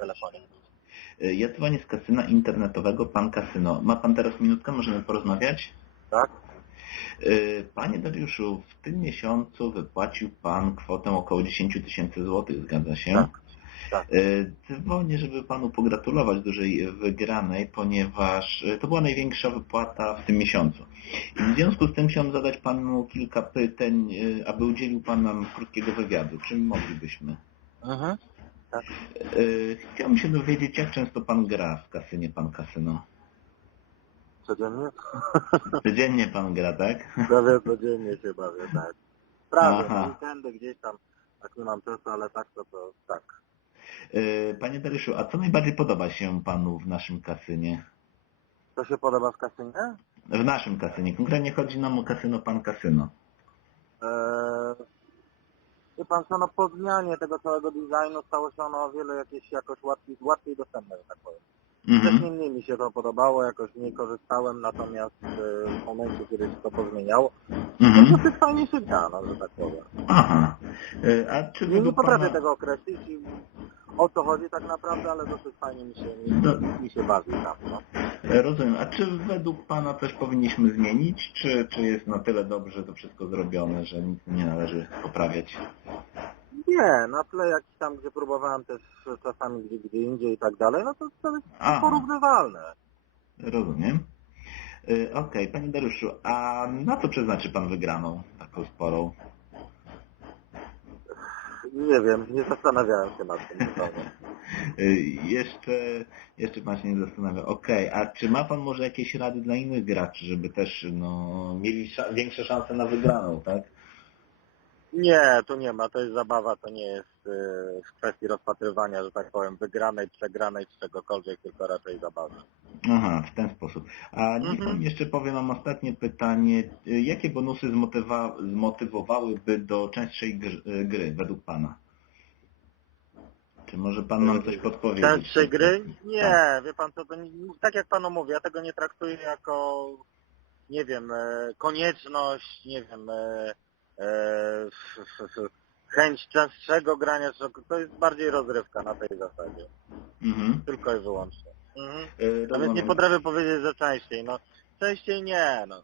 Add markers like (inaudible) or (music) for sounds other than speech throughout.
telefonie. Ja dzwonię z kasyna internetowego Pan Kasyno. Ma Pan teraz minutkę? Możemy porozmawiać? Tak? Y, Panie Dariuszu, w tym miesiącu wypłacił Pan kwotę około 10 tysięcy złotych, zgadza się? Tak. Tak. Y, Dzwonię, żeby Panu pogratulować dużej wygranej, ponieważ y, to była największa wypłata w tym miesiącu. I w związku z tym chciałem zadać Panu kilka pytań, aby udzielił Pan nam krótkiego wywiadu. Czym moglibyśmy? Mhm. Y, Chciałbym się dowiedzieć, jak często Pan gra w kasynie Pan Kasyno. Codziennie? Codziennie Pan gra, tak? Prawie codziennie się bawię, tak. Prawie, Aha. weekendy gdzieś tam, jak nie mam czasu, ale tak to, to tak. Y, Panie Dariuszu, a co najbardziej podoba się Panu w naszym kasynie? To się podoba w kasynie? W naszym kasynie. Konkretnie chodzi nam o kasyno Pan Kasyno. Eee, co, no po zmianie tego całego designu stało się ono o wiele jakieś jakoś łatwiej, łatwiej dostępne, że tak powiem. Mhm. Wcześniej mniej mi się to podobało, jakoś mniej korzystałem, natomiast e, w momencie, kiedy się to pozmieniało, Mhm. dosyć fajnie się gra, no, że tak powiem. Aha. Y, A czy Nie, nie potrafię pana... tego określić i o co chodzi tak naprawdę, ale dosyć fajnie mi się, mi, mi się bawi tam, no. Y, Rozumiem. A czy według Pana coś powinniśmy zmienić, czy, czy jest na tyle dobrze to wszystko zrobione, że nic nie należy poprawiać? Nie, na tle jakiś tam, gdzie próbowałem też czasami gdzie, gdzie indziej i tak dalej, no to, to jest Aha. porównywalne. Rozumiem. Y, Okej, Panie Dariuszu, a na co przeznaczy Pan wygraną taką sporą? Nie wiem, nie zastanawiałem się nad tym zupełnie. Y, Jeszcze, jeszcze Pan się nie zastanawia. Okej, a czy ma Pan może jakieś rady dla innych graczy, żeby też no, mieli większe szanse na wygraną, tak? Nie, tu nie ma, to jest zabawa, to nie jest y, w kwestii rozpatrywania, że tak powiem, wygranej, przegranej czy czegokolwiek, tylko raczej zabawy. Aha, w ten sposób. A niech Mhm. Pan jeszcze powie nam ostatnie pytanie. Y, Jakie bonusy zmotywowałyby do częstszej y, gry według Pana? Czy może Pan nam coś podpowiedzieć? Częstszej gry? Nie, wie pan co, to nie, tak jak panu mówię, ja tego nie traktuję jako, nie wiem, e, konieczność, nie wiem, e, e, f, f, f, chęć częstszego grania, to jest bardziej rozrywka na tej zasadzie, Mhm. tylko i wyłącznie. Mhm. No więc nie potrafię powiedzieć, że częściej, no częściej nie, no.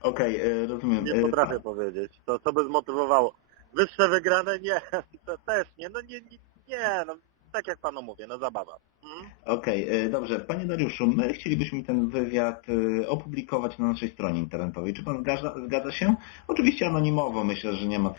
Okej, y, rozumiem. Nie potrafię powiedzieć. To co by zmotywowało? Wyższe wygrane? Nie, (laughs) to też nie. No nie, nie, nie no tak jak panu mówię, no zabawa. Mhm. Okej, y, dobrze. Panie Dariuszu, my chcielibyśmy ten wywiad y, opublikować na naszej stronie internetowej. Czy Pan zgadza, zgadza się? Oczywiście anonimowo, myślę, że nie ma